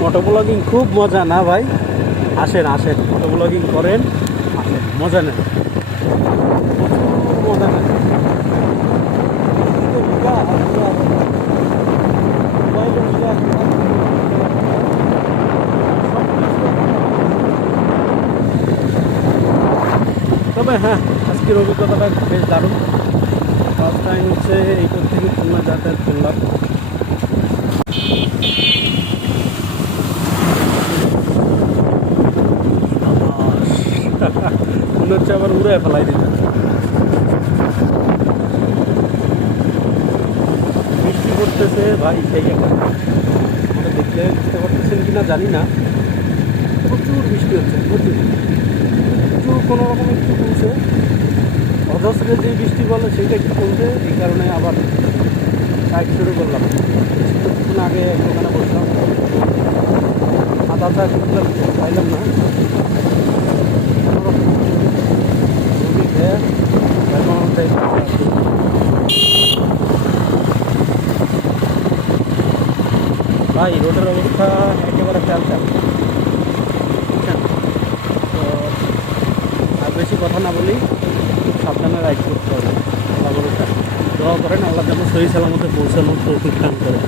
মোটো blogging খুব মজা না ভাই? আসেন আসেন, মোটো ব্লগিং করেন, আসেন মজা নেন, মজা নেন। তবে হ্যাঁ, আজকের অভিজ্ঞতাটা বেশ দারুণ। ফার্স্ট টাইম হচ্ছে এইটার থেকে খুলনা যাতায়াত করলাম। মনে হচ্ছে আবার উড়ে ফেলাই দিতে। বৃষ্টি পড়তেছে ভাই, সেই একটা আমরা দেখলে বুঝতে পারতেছেন কিনা জানি না, প্রচুর বৃষ্টি হচ্ছে, প্রচুর। একটু কোনো রকম একটু কমছে, অজস্রে যে বৃষ্টি বলে সেইটা একটু কমছে, এই কারণে আবার বাইক শুরু করলাম। কিছুক্ষণ আগে এক দোকানে বসলাম, আদা চা কিছুটা খাইলাম না, রুটি খেয়ে এখন ভাই রোডের অবস্থা একেবারে চাল চাল, বুঝছেন? তো আর বেশি কথা না বলি, খুব সাবধানে রাইড করতে হবে। আল্লাহ ভরসা, দোয়া করেন আল্লাহ যেন সহি সালামতে পৌঁছানোর তৌফিক দান করে।